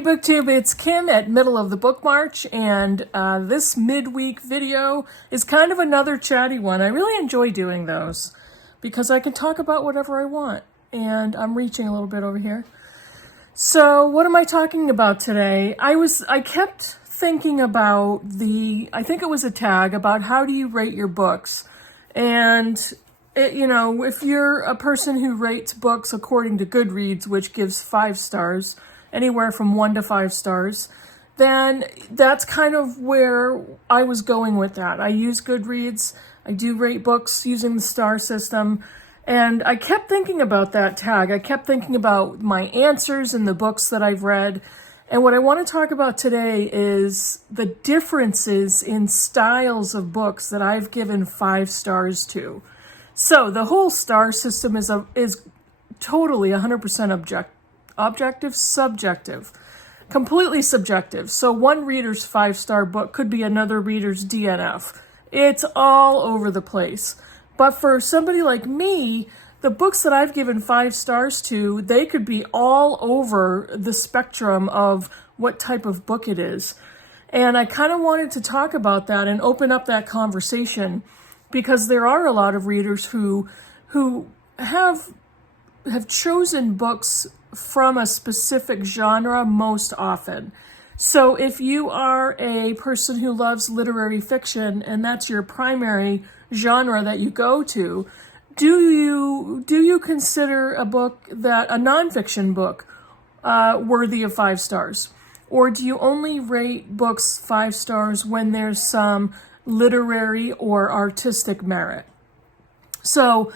Hey BookTube, it's Kim at Middle of the Bookmarch, and this midweek video is kind of another chatty one. I really enjoy doing those because I can talk about whatever I want, and I'm reaching a little bit over here. So what am I talking about today? I kept thinking about I think it was a tag about how do you rate your books, and if you're a person who rates books according to Goodreads, which gives 5 stars, anywhere from 1 to 5 stars, then that's kind of where I was going with that. I use Goodreads. I do rate books using the star system. And I kept thinking about that tag. I kept thinking about my answers in the books that I've read. And what I want to talk about today is the differences in styles of books that I've given 5 stars to. So the whole star system is totally 100% subjective, completely subjective. So one reader's 5-star book could be another reader's DNF. It's all over the place. But for somebody like me, the books that I've given 5 stars to, they could be all over the spectrum of what type of book it is. And I kind of wanted to talk about that and open up that conversation because there are a lot of readers who have chosen books from a specific genre most often. So if you are a person who loves literary fiction and that's your primary genre that you go to, do you consider a nonfiction book worthy of 5 stars? Or do you only rate books 5 stars when there's some literary or artistic merit? So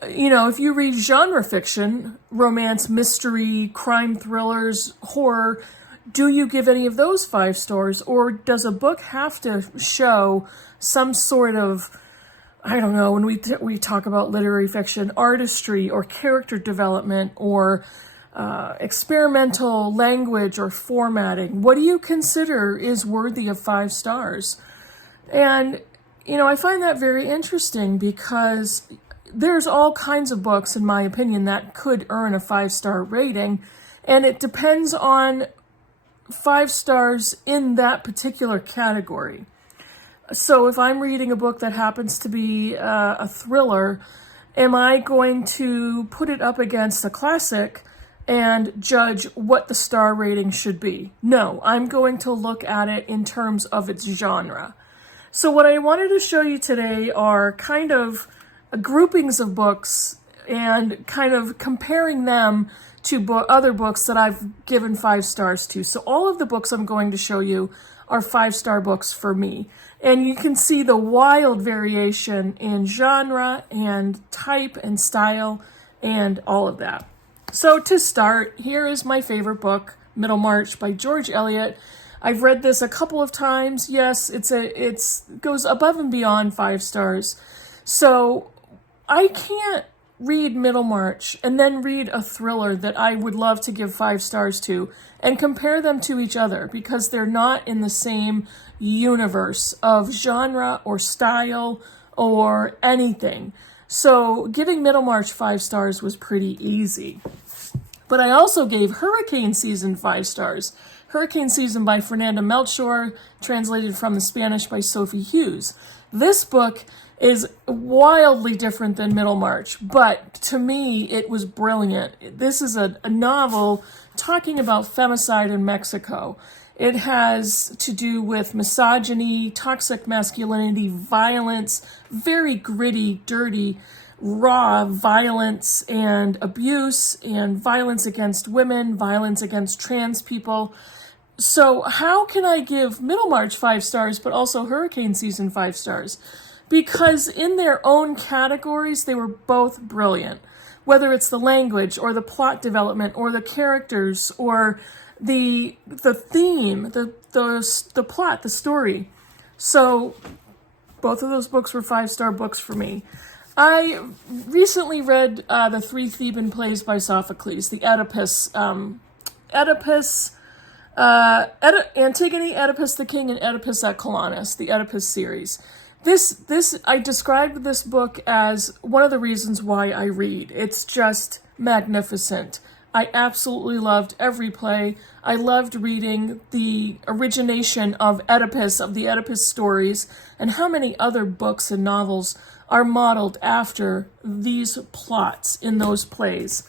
if you read genre fiction, romance, mystery, crime thrillers, horror, do you give any of those 5 stars? Or does a book have to show some sort of, I don't know, when we talk about literary fiction, artistry or character development or experimental language or formatting? What do you consider is worthy of 5 stars? And, I find that very interesting because there's all kinds of books, in my opinion, that could earn a 5-star rating, and it depends on 5 stars in that particular category. So if I'm reading a book that happens to be a thriller, am I going to put it up against a classic and judge what the star rating should be? No, I'm going to look at it in terms of its genre. So what I wanted to show you today are kind of groupings of books and kind of comparing them to other books that I've given 5 stars to. So all of the books I'm going to show you are 5-star books for me. And you can see the wild variation in genre and type and style and all of that. So to start, here is my favorite book, Middlemarch by George Eliot. I've read this a couple of times. Yes, it goes above and beyond 5 stars. So I can't read Middlemarch and then read a thriller that I would love to give 5 stars to and compare them to each other because they're not in the same universe of genre or style or anything. So giving Middlemarch 5 stars was pretty easy. But I also gave Hurricane Season 5 stars. Hurricane Season by Fernanda Melchor, translated from the Spanish by Sophie Hughes. This book is wildly different than Middlemarch, but to me, it was brilliant. This is a novel talking about femicide in Mexico. It has to do with misogyny, toxic masculinity, violence, very gritty, dirty, raw violence and abuse, and violence against women, violence against trans people. So how can I give Middlemarch 5 stars, but also Hurricane Season 5 stars? Because in their own categories, they were both brilliant. Whether it's the language or the plot development or the characters or the theme, the plot, the story. So both of those books were 5-star books for me. I recently read the 3 Theban plays by Sophocles, the Antigone, Oedipus the King, and Oedipus at Colonus, the Oedipus series. I described this book as one of the reasons why I read. It's just magnificent. I absolutely loved every play. I loved reading the origination of Oedipus, of the Oedipus stories, and how many other books and novels are modeled after these plots in those plays.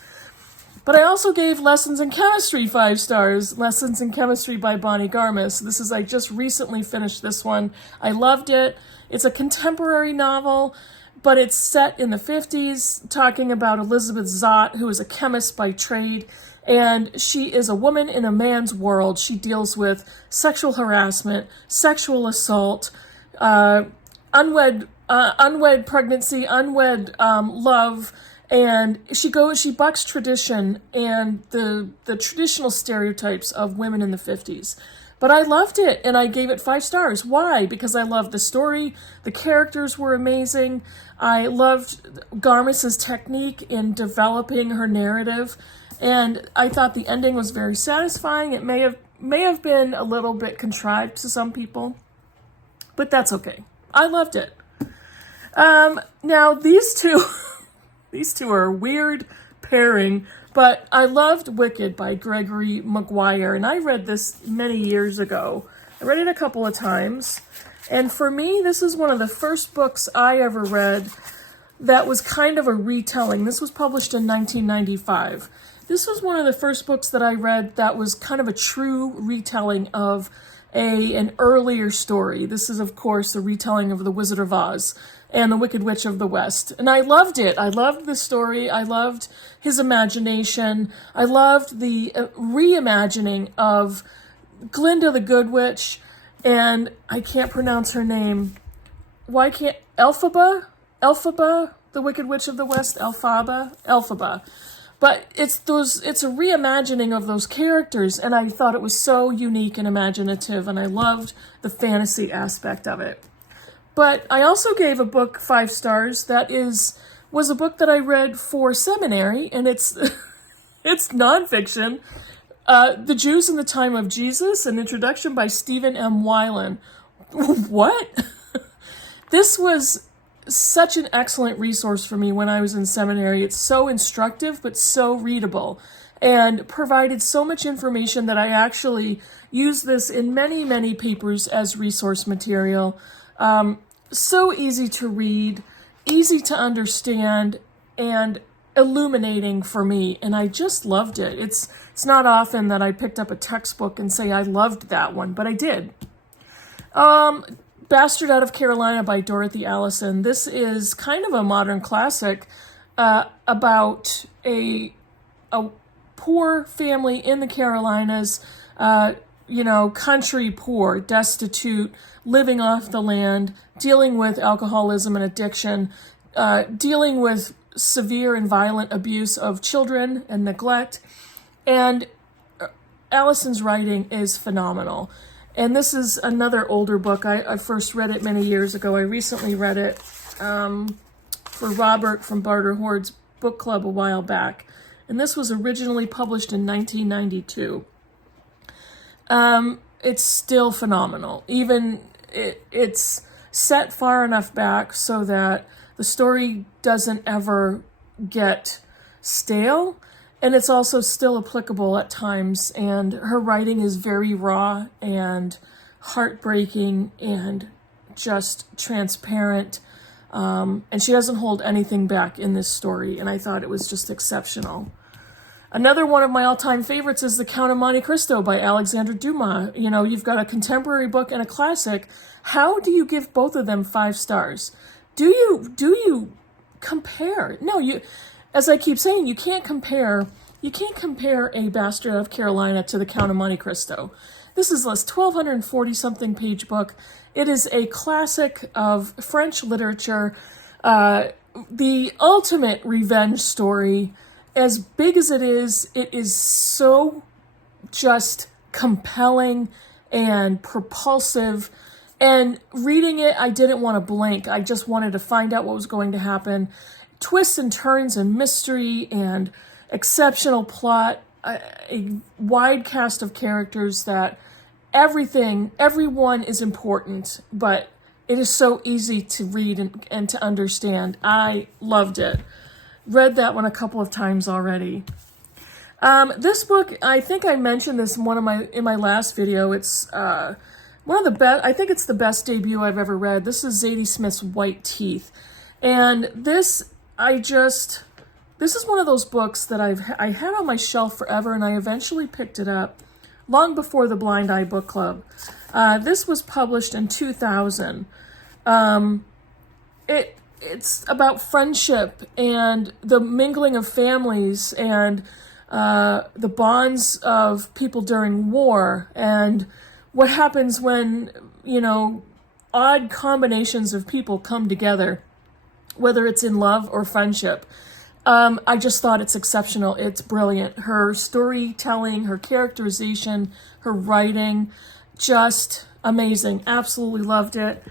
But I also gave Lessons in Chemistry 5 stars. Lessons in Chemistry by Bonnie Garmis. I just recently finished this one. I loved it. It's a contemporary novel, but it's set in the 50s, talking about Elizabeth Zott, who is a chemist by trade, and she is a woman in a man's world. She deals with sexual harassment, sexual assault, unwed pregnancy, unwed love, and she bucks tradition and the traditional stereotypes of women in the 50s. But I loved it, and I gave it 5 stars. Why? Because I loved the story. The characters were amazing. I loved Garmis's technique in developing her narrative, and I thought the ending was very satisfying. It may have been a little bit contrived to some people, but that's okay. I loved it. Now these two, these two are a weird pairing. But I loved Wicked by Gregory Maguire, and I read this many years ago. I read it a couple of times, and for me, this is one of the first books I ever read that was kind of a retelling. This was published in 1995. This was one of the first books that I read that was kind of a true retelling of an earlier story. This is, of course, the retelling of The Wizard of Oz and The Wicked Witch of the West. And I loved it. I loved the story. I loved his imagination. I loved the reimagining of Glinda the Good Witch, and I can't pronounce her name. Why can't... Elphaba, the Wicked Witch of the West? Elphaba. But it's a reimagining of those characters, and I thought it was so unique and imaginative, and I loved the fantasy aspect of it. But I also gave a book 5 stars that was a book that I read for seminary, and it's it's nonfiction. The Jews in the Time of Jesus, an introduction by Stephen M. Weiland. What? This was such an excellent resource for me when I was in seminary. It's so instructive, but so readable, and provided so much information that I actually used this in many, many papers as resource material. So easy to read, easy to understand, and illuminating for me, and I just loved it. It's not often that I picked up a textbook and say I loved that one, but I did. Bastard Out of Carolina by Dorothy Allison. This is kind of a modern classic about a poor family in the Carolinas, country poor, destitute, living off the land, dealing with alcoholism and addiction, dealing with severe and violent abuse of children and neglect. And Allison's writing is phenomenal. And this is another older book. I first read it many years ago. I recently read it for Robert from Barter Horde's book club a while back. And this was originally published in 1992. It's still phenomenal. Even it's set far enough back so that the story doesn't ever get stale, and it's also still applicable at times, and her writing is very raw and heartbreaking and just transparent, and she doesn't hold anything back in this story, and I thought it was just exceptional. Another one of my all-time favorites is The Count of Monte Cristo by Alexandre Dumas. You've got a contemporary book and a classic. How do you give both of them 5 stars? Do you compare? No, as I keep saying, you can't compare a Bastard Out of Carolina to The Count of Monte Cristo. This is a 1,240-something page book. It is a classic of French literature, the ultimate revenge story. As big as it is so just compelling and propulsive. And reading it, I didn't want to blink. I just wanted to find out what was going to happen. Twists and turns and mystery and exceptional plot, a wide cast of characters that everyone is important, but it is so easy to read and to understand. I loved it. Read that one a couple of times already. This book, I think I mentioned this in my last video. It's one of the best. I think it's the best debut I've ever read. This is Zadie Smith's White Teeth, and this is one of those books that I had on my shelf forever, and I eventually picked it up long before the Blind Eye Book Club. This was published in 2000. It's about friendship and the mingling of families and the bonds of people during war and what happens when, odd combinations of people come together, whether it's in love or friendship. I just thought it's exceptional. It's brilliant. Her storytelling, her characterization, her writing, just amazing. Absolutely loved it.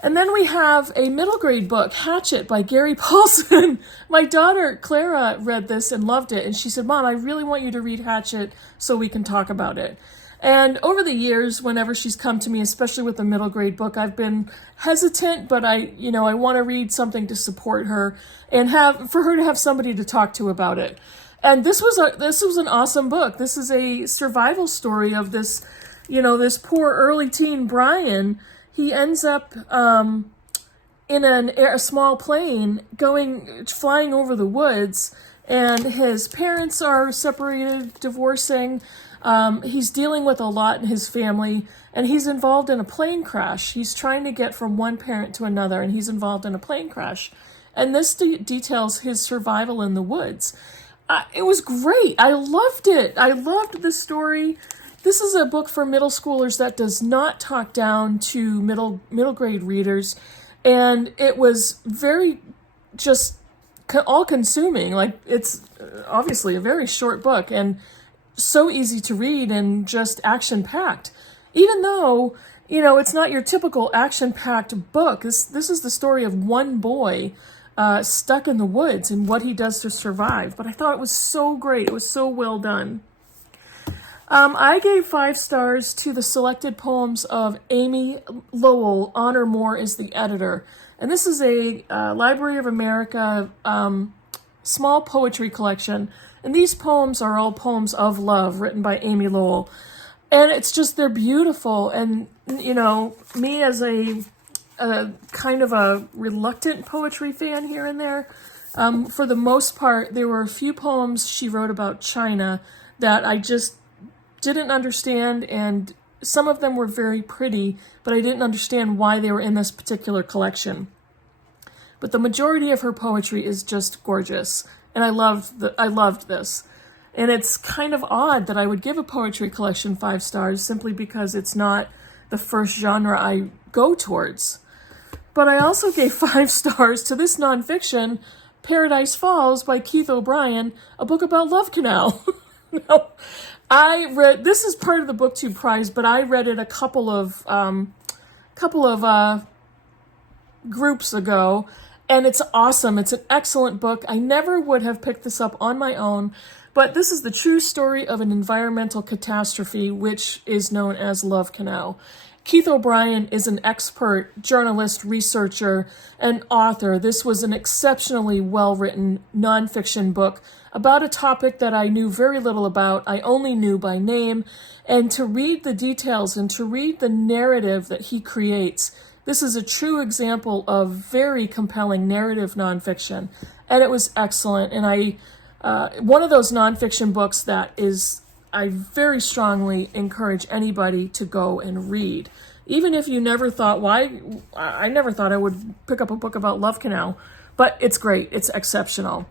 And then we have a middle grade book, Hatchet by Gary Paulson. My daughter, Clara, read this and loved it. And she said, Mom, I really want you to read Hatchet so we can talk about it. And over the years, whenever she's come to me, especially with a middle grade book, I've been hesitant, but I want to read something to support her and for her to have somebody to talk to about it. And this was an awesome book. This is a survival story of this, this poor early teen Brian. He ends up in a small plane flying over the woods, and his parents are separated, divorcing. He's dealing with a lot in his family, and he's involved in a plane crash. He's trying to get from one parent to another, and he's involved in a plane crash. And this details his survival in the woods. It was great. I loved it. I loved the story. This is a book for middle schoolers that does not talk down to middle grade readers, and it was very just all-consuming. Like, it's obviously a very short book and so easy to read and just action-packed. Even though, it's not your typical action-packed book. This is the story of one boy stuck in the woods and what he does to survive. But I thought it was so great. It was so well done. I gave 5 stars to the selected poems of Amy Lowell. Honor Moore is the editor. And this is a Library of America small poetry collection. And these poems are all poems of love written by Amy Lowell. And they're beautiful. And, me as a kind of a reluctant poetry fan here and there, for the most part, there were a few poems she wrote about China that I just didn't understand, and some of them were very pretty, but I didn't understand why they were in this particular collection. But the majority of her poetry is just gorgeous, and I loved this. And it's kind of odd that I would give a poetry collection 5 stars simply because it's not the first genre I go towards. But I also gave 5 stars to this nonfiction, Paradise Falls by Keith O'Brien, a book about Love Canal. Now, this is part of the BookTube Prize, but I read it a couple of groups ago, and it's awesome. It's an excellent book. I never would have picked this up on my own, but this is the true story of an environmental catastrophe, which is known as Love Canal. Keith O'Brien is an expert journalist, researcher, and author. This was an exceptionally well-written nonfiction book about a topic that I knew very little about. I only knew by name. And to read the details and to read the narrative that he creates, this is a true example of very compelling narrative nonfiction. And it was excellent. And one of those nonfiction books that I very strongly encourage anybody to go and read. Even if you never thought, I never thought I would pick up a book about Love Canal, but it's great. It's exceptional.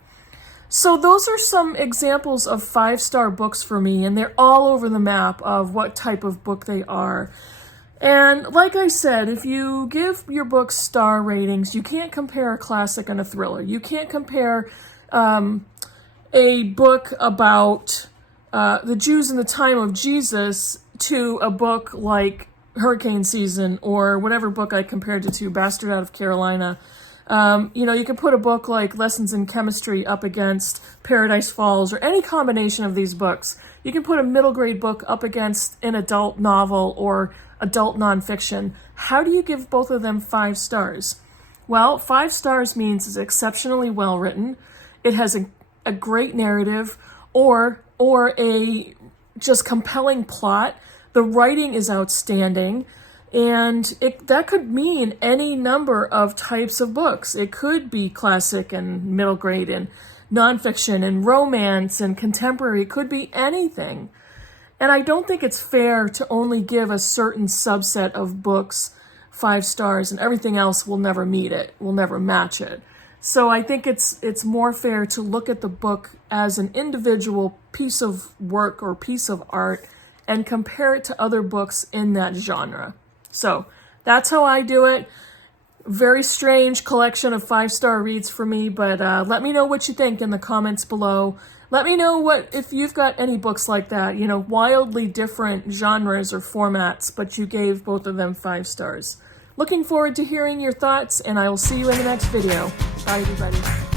So those are some examples of 5-star books for me, and they're all over the map of what type of book they are. And like I said, if you give your books star ratings, you can't compare a classic and a thriller. You can't compare a book about the Jews in the time of Jesus to a book like Hurricane Season or whatever book I compared it to, Bastard Out of Carolina. You could put a book like Lessons in Chemistry up against Paradise Falls or any combination of these books. You can put a middle grade book up against an adult novel or adult nonfiction. How do you give both of them 5 stars? Well, 5 stars means it's exceptionally well written. It has a great narrative. or a just compelling plot. The writing is outstanding, and that could mean any number of types of books. It could be classic and middle grade and nonfiction and romance and contemporary. It could be anything. And I don't think it's fair to only give a certain subset of books 5 stars and everything else will never meet it, will never match it. So I think it's more fair to look at the book as an individual piece of work or piece of art and compare it to other books in that genre. So that's how I do it. Very strange collection of 5-star reads for me, but let me know what you think in the comments below. Let me know if you've got any books like that, wildly different genres or formats, but you gave both of them 5 stars. Looking forward to hearing your thoughts, and I will see you in the next video. Bye, everybody.